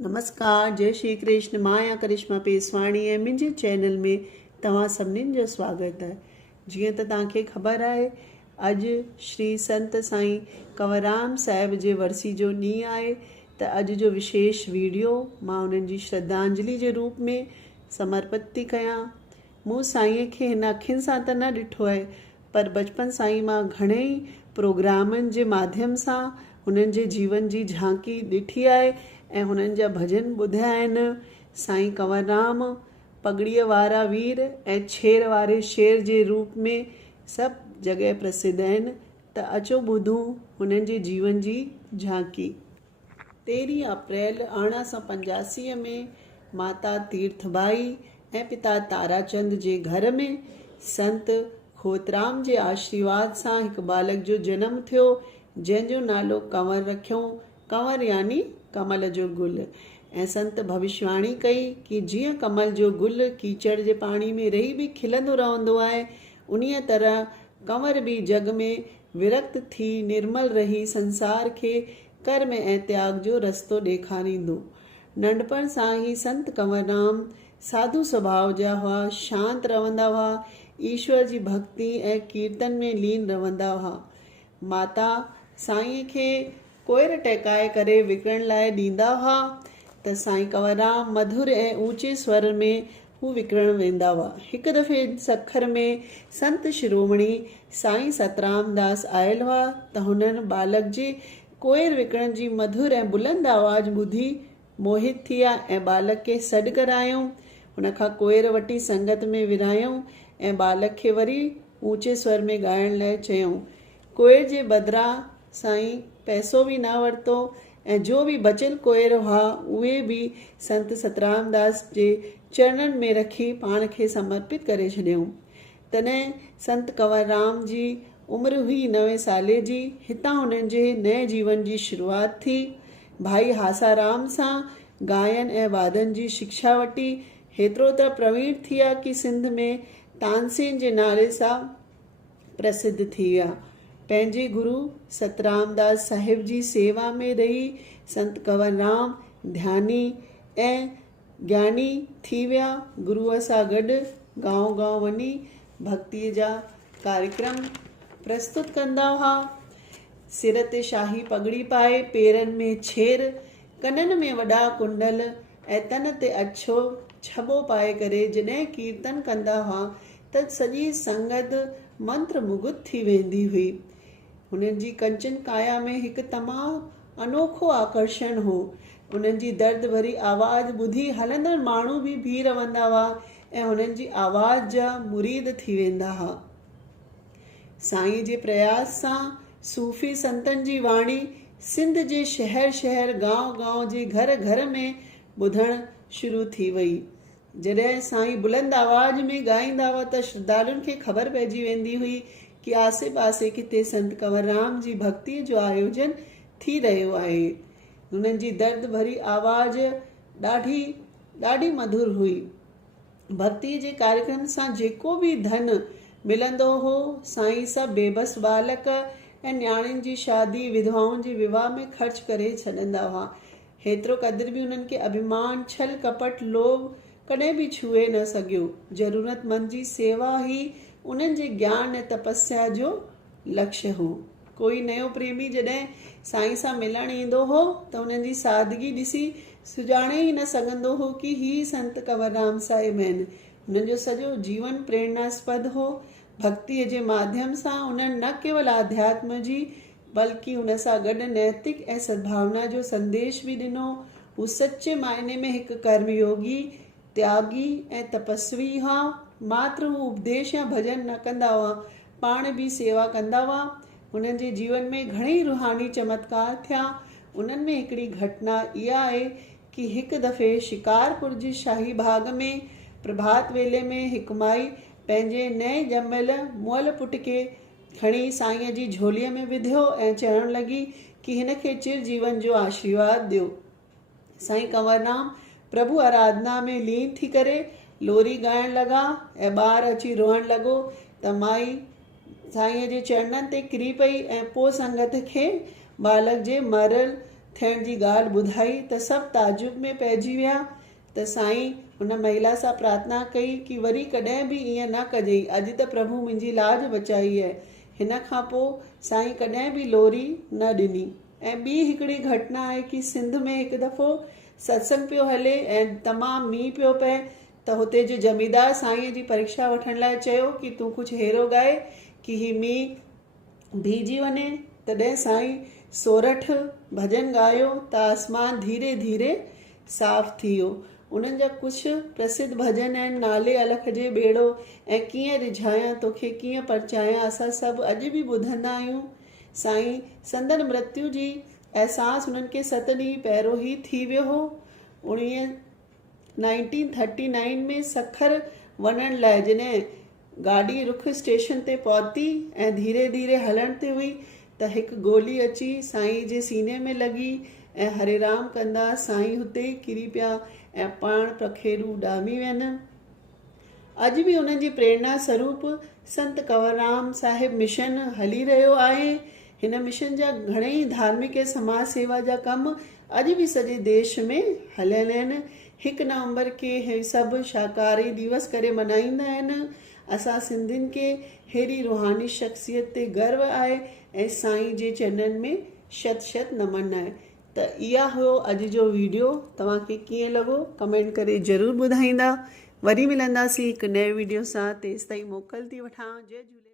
नमस्कार, जय श्री कृष्ण। मां करिश्मा पेसवाणी ऐं मुंहिंजे चैनल में तव्हां सभिनीनि जो स्वागत आहे। जीअं त तव्हांखे ख़बर आहे, अॼु श्री संत साईं कंवरराम साहिब जे वरसी जो ॾींहुं आहे। त अॼु जो विशेष वीडियो मां उन्हनि जी श्रद्धांजलि जे रूप में समर्पित थी कयां। मूं साईं खे हिन अखियुनि सां त न ॾिठो आहे, पर बचपन साईं मां घणेई प्रोग्रामनि जे माध्यम सां हुननि जे जीवन जी झांकी ॾिठी आहे ऐं हुननि जा भॼन ॿुधिया आहिनि। साईं कंवरराम पगड़ीअ वारा वीर ऐं छेर वारे शेर जे रूप में सभु जॻह प्रसिद्ध आहिनि। त अचो ॿुधूं हुननि जे जीवन जी झांकी। 13 अप्रैल 1885 में माता तीर्थबाई ऐं पिता ताराचंद जे घर में संत खोतराम जे आशीर्वाद सां हिकु बालक जो जनम थियो, जंहिंजो नालो कंवर रखियो। कंवर यानी कमल जो गुल। ऐं संत भविष्यवाणी कई कि जीअं कमल जो गुल कीचड़ जे पाणी में रही भी खिलंदो रहंदो आहे, उन्हीअ तरह कंवर भी जग में विरक्त थी निर्मल रही संसार खे कर्म ऐं त्याग जो रस्तो ॾेखारींदो। नंढपण सां ही संत कंवरराम साधु स्वभाव जा हुआ, शांत रहंदा हुआ, ईश्वर जी भक्ति ऐं कीर्तन में लीन रहंदा हुआ। माता साईं खे कोयर टहिकाए करे विकिणण लाइ ॾींदा हुआ त साईं कंवरराम मधुर ऐं ऊचे स्वर में हू विकिणण वेंदा हुआ। हिकु दफ़े सखर में संत शिरोमणी साईं सतराम दास आयल हुआ त हुननि बालक जे कोयर विकिणण जी मधुर ऐं बुलंद आवाज़ ॿुधी मोहित थिया ऐं बालक खे सॾु करायूं। हुन खां कोयर वठी संगत में विरायूं ऐं बालक खे वरी ऊचे स्वर में ॻाइण लाइ चयूं। कोयर जे बदिरां साईं पैसो भी न वरितो ऐं जो भी बचियल कोयर हुआ उहे भी संत सतराम दास जे चरणनि में रखी पाण खे समर्पित करे छॾियऊं। तॾहिं संत कंवरराम जी उमिरि हुई 9 साले जी। हितां हुननि जे नए जीवन जी शुरूआत थी। भाई हासाराम सां गायन ऐं वादन जी शिक्षा वठी हेतिरो त प्रवीण थी विया कि सिंध में तानसेन जे नाले सां प्रसिद्ध थी विया। पंहिंजे गुरु सतराम दास साहिब जी सेवा में रही संत कंवरराम ध्यानी ऐं ज्ञानी थी विया। गुरुअ सां गॾु गांव गांव वञी भक्तीअ जा कार्यक्रम प्रस्तुत कंदा हुआ। सिर ते शाही पगड़ी पाए, पेरनि में छेर, कननि में वॾा कुंडल ऐं तन ते अछो छॿो पाए करे जॾहिं कीर्तन कंदा हुआ त सॼी संगत मंत्र मुग्ध थी वेंदी हुई। हुननि जी कंचन काया में हिकु तमामु अनोखो आकर्षण हो। उन्हनि जी दर्द भरी आवाज़ ॿुधी हलंदड़ माण्हू भी बीह रहंदा हुआ ऐं हुननि जी आवाज़ जा मुरीद थी वेंदा हुआ। साईं जे प्रयास सां सूफ़ी संतनि जी वाणी सिंध जे शहर शहर गांव गांव जे घर घर में ॿुधण शुरू थी वई। जॾहिं साईं बुलंद आवाज़ में ॻाईंदा हुआ त श्रद्धालुनि खे ख़बर पइजी वेंदी हुई कि आसे पासे किथे संत कंवरराम जी भक्ति जो आयोजन थी रहियो आहे। हुननि जी दर्द भरी आवाज़ ॾाढी मधुर हुई। भक्ति जे कार्यक्रम सां जेको भी धन मिलंदो हो, साईं सभु बेबस बालक ऐं न्याणियुनि जी शादी, विधवाउनि जे विवाह में ख़र्च करे छॾंदा हुआ। हेतिरो क़दुरु भी उन्हनि खे अभिमान, छल कपट, लोभ कॾहिं भी छुए न सघियो। ज़रूरतमंद जी सेवा ही उन्हनि जे ज्ञान ऐं तपस्या जो लक्ष्य हो। कोई नयो प्रेमी जॾहिं साईं सां मिलण ईंदो हो त उन्हनि जी सादगी ॾिसी सुञाणे ई न सघंदो हो कि ही संत कंवरराम साहिब आहिनि। हुननि जो सॼो जीवन प्रेरणास्पद हो। भक्तिअ जे माध्यम सां उन्हनि न केवल आध्यात्म जी बल्कि हुन सां गॾु नैतिक ऐं सद्भावना जो संदेश भी ॾिनो। हू सचे मायने में हिकु कर्मयोगी, त्यागी ऐं तपस्वी हुआ। मात्र हू उपदेश या भजन न कंदा हुआ, पाण भी सेवा कंदा हुआ। हुननि जे जीवन में घणेई रूहानी चमत्कार थिया। उन्हनि में हिकिड़ी घटना इहा आहे कि हिकु दफ़े शिकारपुर जी शाही बाग में प्रभात वेले में हिकु माई पंहिंजे नए ॼमियल मुअल पुट खे खणी साईंअ जी झोलीअ में विधियो ऐं चवण लॻी कि हिन खे चिर जीवन जो आशीर्वाद ॾियो। साईं कंवरराम प्रभु आराधना में लीन थी करे लोरी ॻाइण लॻा ऐं ॿार अची रोअण लॻो त माई साईंअ जे चरणनि ते किरी पई ऐं पोइ संगत खे बालक जे मरियल थियण जी ॻाल्हि ॿुधाई त सभु ताजुब में पइजी विया। त साईं हुन महिला सां प्रार्थना कई कि वरी कॾहिं बि ईअं न कजई, अॼु त प्रभु मुंहिंजी लाज बचाई आहे। हिन खां पोइ साईं कॾहिं बि लोरी न ॾिनी। ऐं ॿी हिकिड़ी घटना आहे कि सिंध में हिकु दफ़ो सत्संग पियो हले ऐं तमामु मींहुं पियो पए, त हुते जो जमीदार साईं जी परीक्षा वठण लाइ चयो कि तूं कुझु अहिड़ो ॻाए कि हीउ मींहुं भीजी वञे। तॾहिं साईं सोरठ भॼन ॻायो त आसमान धीरे धीरे साफ़ थी वियो। उन्हनि जा कुझु प्रसिद्ध भॼन आहिनि, नाले अलख जे ॿेड़ो ऐं कीअं रिझायां तोखे कीअं परचायां, असां सभु अॼु बि ॿुधंदा आहियूं। साईं संदन मृत्यु जी अहसासु उन्हनि खे 7 ॾींहं पहिरियों ई थी वियो हो। 1939 में सखर वञण लाइ जॾहिं गाॾी रुख स्टेशन ते पहुती ऐं धीरे धीरे हलण ते हुई त हिकु गोली अची साईं जे सीने में लॻी ऐं हरे राम कंदा साईं हुते किरी पिया ऐं पाण पखेरू ॾामी वियनि। अॼु बि उन्हनि जी प्रेरणा स्वरूप संत कंवरराम साहिब मिशन हली रहियो आहे। हिन मिशन जा घणेई धार्मिक ऐं समाज सेवा जा कम अॼु बि सॼे देश में हलियल आहिनि। 1 नवंबर खे हे सभु शाकाहारी दिवस करे मल्हाईंदा आहिनि। असां सिंधियुनि खे हेड़ी रूहानी शख़्सियत ते गर्व आहे ऐं साईं जे चरणनि में शत शत नमन आहे। त इहा हुयो अॼु जो वीडियो। तव्हांखे कीअं लॻो कमेंट करे ज़रूरु ॿुधाईंदा। वरी मिलंदासीं हिकु नए वीडियो सां। तेसिताईं मोकल थी वठां। जय झूलेलाल।